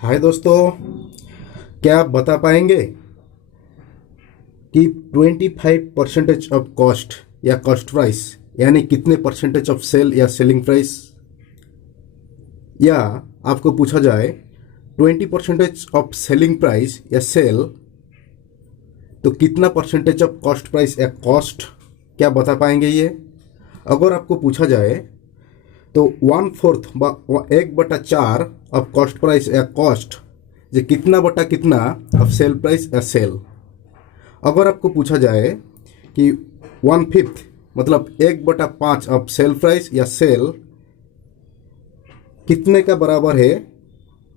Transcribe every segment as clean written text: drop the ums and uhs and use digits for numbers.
हाय दोस्तों, क्या आप बता पाएंगे कि 25% ऑफ कॉस्ट या कॉस्ट प्राइस यानी कितने परसेंटेज ऑफ सेल या सेलिंग प्राइस, या आपको पूछा जाए 20% ऑफ सेलिंग प्राइस या सेल तो कितना परसेंटेज ऑफ कॉस्ट प्राइस या कॉस्ट, क्या बता पाएंगे ये? अगर आपको पूछा जाए तो 1/4 1/4 ऑफ कॉस्ट प्राइस या कॉस्ट ये कितना बटा कितना ऑफ सेल प्राइस या सेल। अगर आपको पूछा जाए कि 1/5 मतलब 1/5 ऑफ सेल प्राइस या सेल कितने का बराबर है,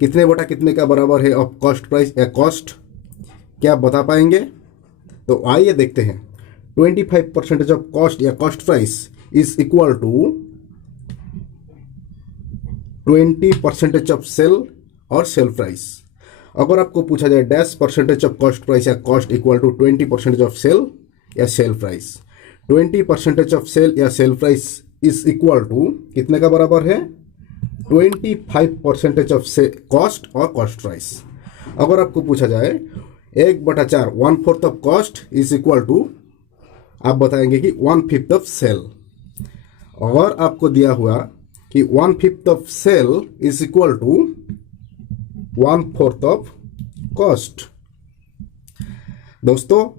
कितने बटा कितने का बराबर है ऑफ कॉस्ट प्राइस या कॉस्ट, क्या आप बता पाएंगे? तो आइए देखते हैं। 25% ऑफ कॉस्ट या cost price is equal to 20% of sale और सेल प्राइस। अगर आपको पूछा जाए dash percentage of cost price या cost equal to 20% of sale या सेल प्राइस, 20% ऑफ सेल या sale price is equal to कितने का बराबर है? 25% ऑफ कॉस्ट और कॉस्ट प्राइस। अगर आपको पूछा जाए 1/4 1/4 of cost is equal to, आप बताएंगे कि 1/5 ऑफ सेल। और आपको दिया हुआ कि 1/5 of sale is equal to 1/4 of cost. दोस्तों,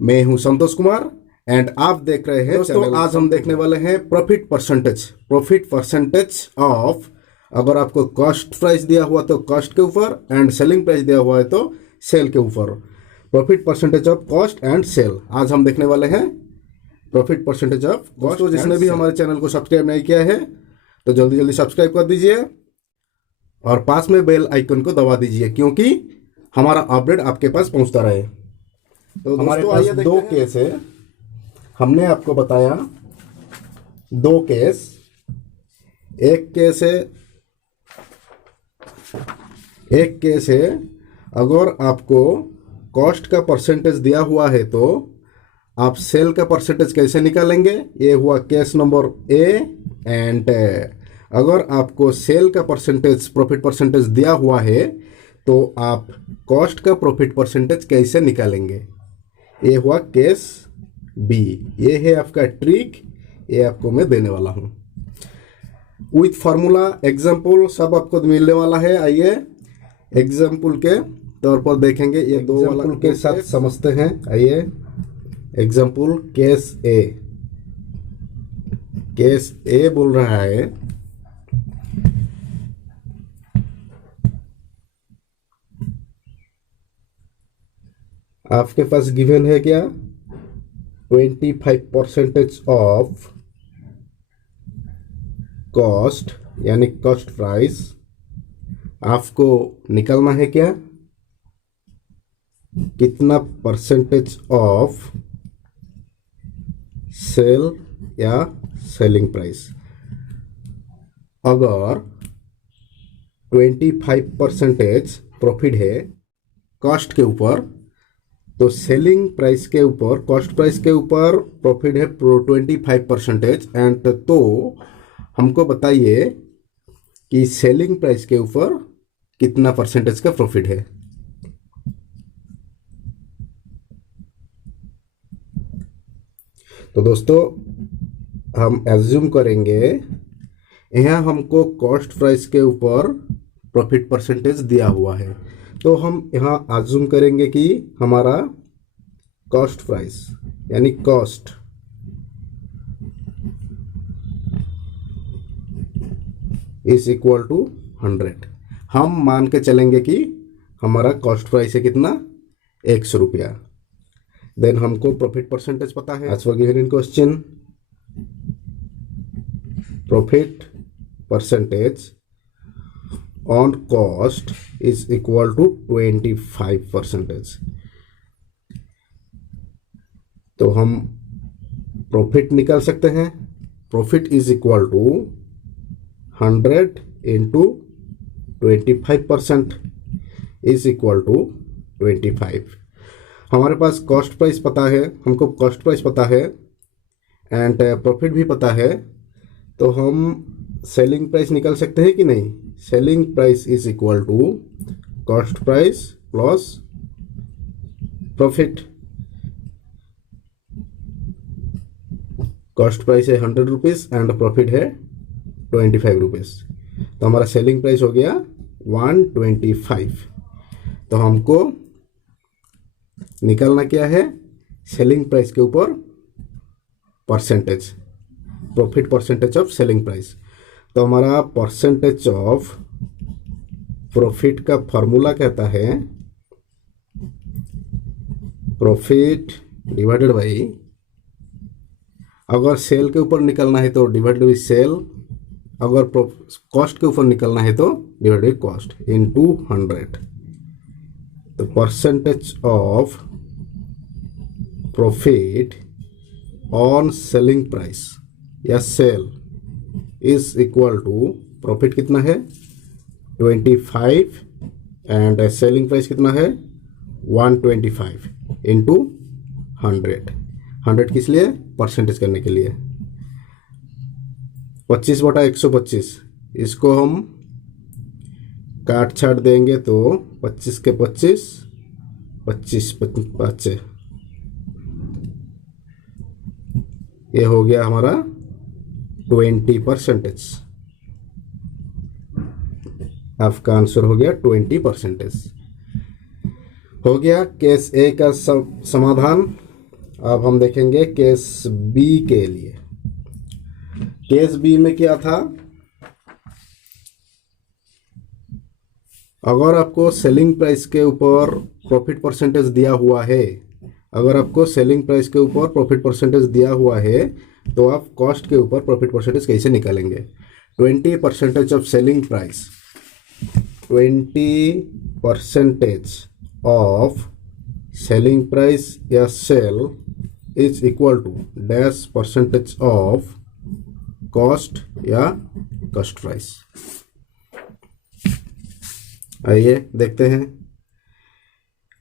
मैं हूं संतोष कुमार एंड आप देख रहे हैं दोस्तों, आज हम देखने वाले हैं प्रॉफिट परसेंटेज ऑफ, अगर आपको कॉस्ट प्राइस दिया हुआ तो कॉस्ट के ऊपर एंड सेलिंग प्राइस दिया हुआ है तो सेल के ऊपर। Profit percentage of cost and sale आज हम देखने वाले हैं प्रॉफिट परसेंटेज ऑफ कॉस्ट। तो जिसने भी हमारे चैनल को सब्सक्राइब नहीं किया है तो जल्दी जल्दी सब्सक्राइब कर दीजिए और पास में बेल आइकन को दबा दीजिए, क्योंकि हमारा अपडेट आपके पास पहुंचता रहे। तो हमारे पास दो केस है, हमने आपको बताया दो केस। एक केस है अगर आपको कॉस्ट का परसेंटेज दिया हुआ है तो आप सेल का परसेंटेज कैसे निकालेंगे, ये हुआ केस नंबर ए। एंड अगर आपको सेल का परसेंटेज प्रॉफिट परसेंटेज दिया हुआ है तो आप कॉस्ट का प्रॉफिट परसेंटेज कैसे निकालेंगे, ये हुआ केस बी। ये है आपका ट्रिक, ये आपको मैं देने वाला हूँ विथ फार्मूला एग्जाम्पल, सब आपको मिलने वाला है। आइए एग्जाम्पल के तौर पर देखेंगे, ये दो एग्जाम्पल के साथ समझते हैं। आइए एग्जाम्पल केस ए बोल रहा है आपके पास गिवन है क्या, 25% ऑफ कॉस्ट यानी कॉस्ट प्राइस आपको निकालना है क्या, कितना परसेंटेज ऑफ सेल या सेलिंग प्राइस। अगर 25% प्रॉफिट है कॉस्ट के ऊपर तो सेलिंग प्राइस के ऊपर, कॉस्ट प्राइस के ऊपर प्रॉफिट है 25% एंड तो हमको बताइए कि सेलिंग प्राइस के ऊपर कितना परसेंटेज का प्रॉफिट है। तो दोस्तों, हम एज्यूम करेंगे यहाँ हमको कॉस्ट प्राइस के ऊपर प्रॉफिट परसेंटेज दिया हुआ है, तो हम यहाँ एज्यूम करेंगे कि हमारा कॉस्ट प्राइस यानी कॉस्ट इज इक्वल टू 100। हम मान के चलेंगे कि हमारा कॉस्ट प्राइस है कितना, 100 रुपया। देन हमको प्रॉफिट परसेंटेज पता है, as for given in question profit percentage on cost is equal to 25%। तो हम प्रॉफिट निकाल सकते हैं, profit is equal to 100 into 25% is equal to 25। हमारे पास कॉस्ट प्राइस पता है, हमको कॉस्ट प्राइस पता है एंड प्रॉफिट भी पता है, तो हम सेलिंग प्राइस निकाल सकते हैं कि नहीं? Selling price is equal to cost price plus profit. Cost price है 100 रुपीज़ एंड प्रॉफिट है 25 रुपीज़, तो हमारा सेलिंग प्राइस हो गया 125। तो हमको निकालना क्या है? सेलिंग प्राइस के ऊपर percentage, profit percentage of selling price. तो हमारा परसेंटेज ऑफ प्रॉफिट का फॉर्मूला कहता है प्रॉफिट डिवाइडेड बाई, अगर सेल के ऊपर निकलना है तो डिवाइडेड बाई सेल, अगर कॉस्ट के ऊपर निकलना है तो डिवाइडेड बाई कॉस्ट इनटू 100। तो percentage of profit on selling price या sale is equal to, profit कितना है 25 एंड सेलिंग प्राइस कितना है 125 इंटू 100। 100 किस लिए? परसेंटेज करने के लिए। 25/125, इसको हम काट छाट देंगे तो 25 के 25, 25 5, ये हो गया हमारा 20%। आपका आंसर हो गया 20%। हो गया केस ए का समाधान। अब हम देखेंगे केस बी के लिए। केस बी में क्या था? अगर आपको सेलिंग प्राइस के ऊपर प्रॉफिट परसेंटेज दिया हुआ है, अगर आपको सेलिंग प्राइस के ऊपर प्रॉफिट परसेंटेज दिया हुआ है तो आप कॉस्ट के ऊपर प्रॉफिट परसेंटेज कैसे निकालेंगे? 20% of selling price, 20% of selling price या sale is equal to dash percentage of cost या कॉस्ट प्राइस। आइए देखते हैं।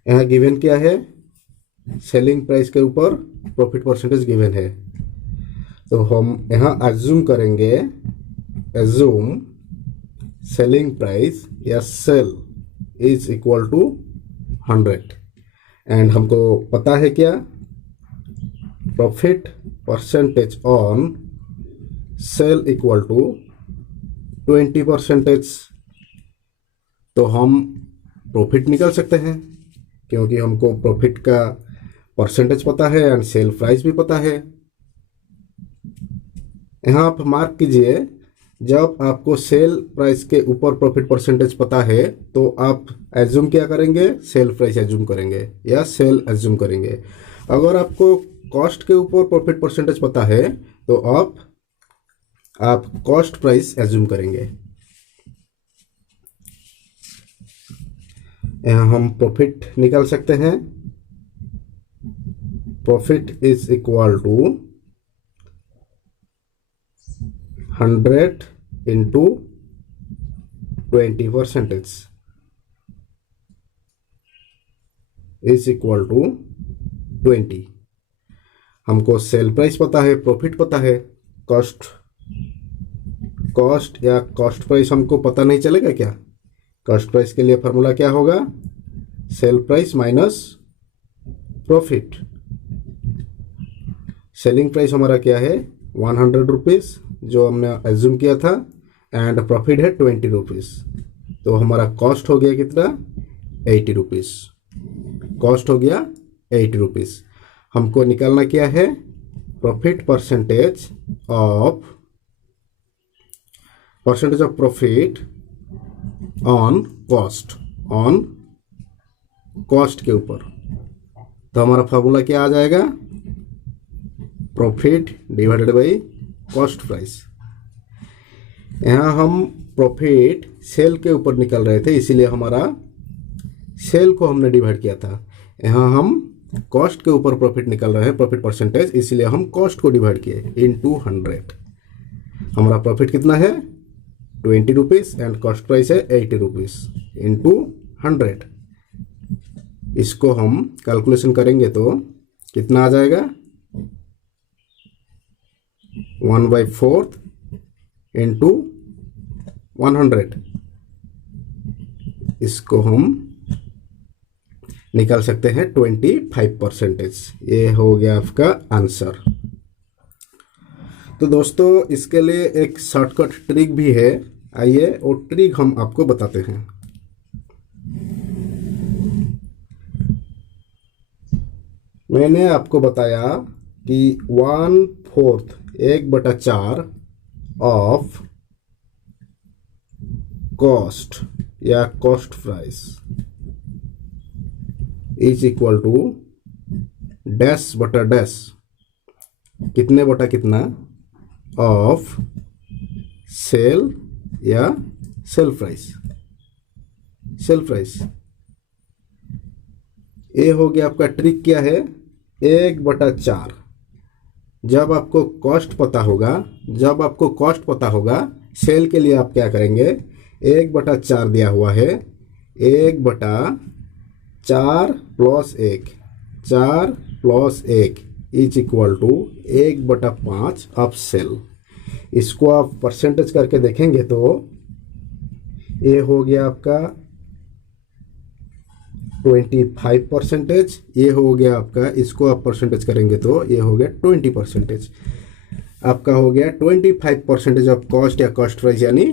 यहाँ गिवन क्या है? सेलिंग प्राइस के ऊपर प्रॉफिट परसेंटेज गिवन है, तो हम यहाँ एज्यूम करेंगे, एज्यूम सेलिंग प्राइस या sale is equal to 100 and हमको पता है क्या? Profit percentage on sale equal to 20%। तो हम प्रॉफिट निकाल सकते हैं क्योंकि हमको प्रॉफिट का परसेंटेज पता है एंड सेल प्राइस भी पता है। यहाँ आप मार्क कीजिए, जब आपको सेल प्राइस के ऊपर प्रॉफिट परसेंटेज पता है तो आप एज्यूम क्या करेंगे? सेल प्राइस एज्यूम करेंगे या सेल एज्यूम करेंगे। अगर आपको कॉस्ट के ऊपर प्रॉफिट परसेंटेज पता है तो आप कॉस्ट प्राइस एज्यूम करेंगे। यहाँ हम प्रॉफिट निकाल सकते हैं। Profit is equal to 100 into 20% is equal to 20। हमको सेल प्राइस पता है, प्रॉफिट पता है, कॉस्ट या कॉस्ट प्राइस हमको पता नहीं चलेगा क्या? कॉस्ट प्राइस के लिए फार्मूला क्या होगा? Sale price minus profit. Selling price हमारा क्या है? 100 रुपीज़ जो हमने एज्यूम किया था एंड प्रॉफिट है 20 रुपीज़, तो हमारा कॉस्ट हो गया कितना? 80 रुपीज़। कॉस्ट हो गया 80 रुपीज़। हमको निकालना क्या है? Profit percentage of profit on cost के ऊपर। तो हमारा फार्मूला क्या आ जाएगा? Profit divided by cost price. यहाँ हम प्रॉफिट सेल के ऊपर निकल रहे थे, इसीलिए हमारा सेल को हमने डिवाइड किया था। यहाँ हम कॉस्ट के ऊपर प्रॉफिट निकल रहे हैं, प्रॉफिट परसेंटेज, इसलिए हम कॉस्ट को डिवाइड किए इनटू 100। हमारा प्रॉफिट कितना है? 20 रुपीज़ एंड कॉस्ट प्राइस है 80 रुपीज़ इंटू 100। इसको हम कैलकुलेशन करेंगे तो कितना आ जाएगा? 1/4 इंटू 100, इसको हम निकाल सकते हैं 25%। ये हो गया आपका आंसर। तो दोस्तों इसके लिए एक शॉर्टकट ट्रिक भी है, आइए वो ट्रिक हम आपको बताते हैं। मैंने आपको बताया कि 1/4 1/4 ऑफ कॉस्ट या cost price is equal to dash बटा डैश, कितने बटा कितना, ऑफ सेल या सेल प्राइस। सेल प्राइस ये हो गया आपका ट्रिक। क्या है, 1/4। जब आपको कॉस्ट पता होगा, सेल के लिए आप क्या करेंगे, 1/4 दिया हुआ है, 1/4 plus 1, 4 plus 1 is equal to 1/5 of sale. इसको आप परसेंटेज करके देखेंगे तो ये हो गया आपका 25%। ये हो गया आपका, इसको आप परसेंटेज करेंगे तो ये हो गया 20%। आपका हो गया 25% ऑफ कॉस्ट या कॉस्ट प्राइस, यानी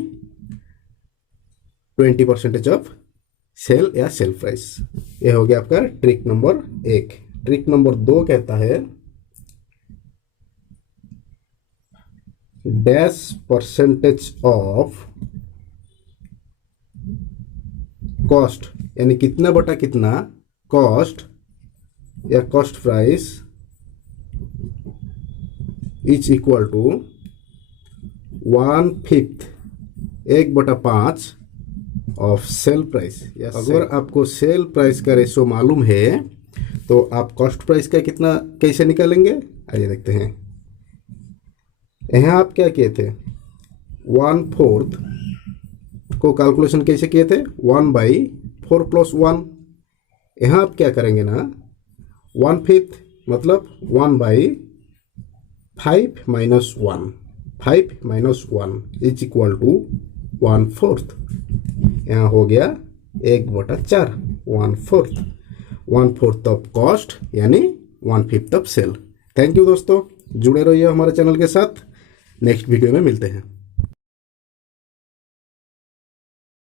20% ऑफ सेल या सेल प्राइस। ये हो गया आपका ट्रिक नंबर 1। ट्रिक नंबर 2 कहता है डैश परसेंटेज ऑफ कॉस्ट, यानी कितना बटा कितना कॉस्ट या cost price is equal to 1/5 1/5 of sale price. अगर आपको सेल प्राइस का रेशो मालूम है तो आप कॉस्ट प्राइस का कितना कैसे निकालेंगे, आइए देखते हैं। यहाँ आप क्या किए थे, 1/4 को कैलकुलेशन कैसे किए थे, 1/4 + 1। यहाँ आप क्या करेंगे ना, 1/5 मतलब 1/5 - 1, 5 - 1 इज इक्वल टू 1/4। यहाँ हो गया 1/4, 1/4 ऑफ कॉस्ट यानी 1/5 ऑफ सेल। थैंक यू दोस्तों, जुड़े रहिए हमारे चैनल के साथ। नेक्स्ट वीडियो में मिलते हैं।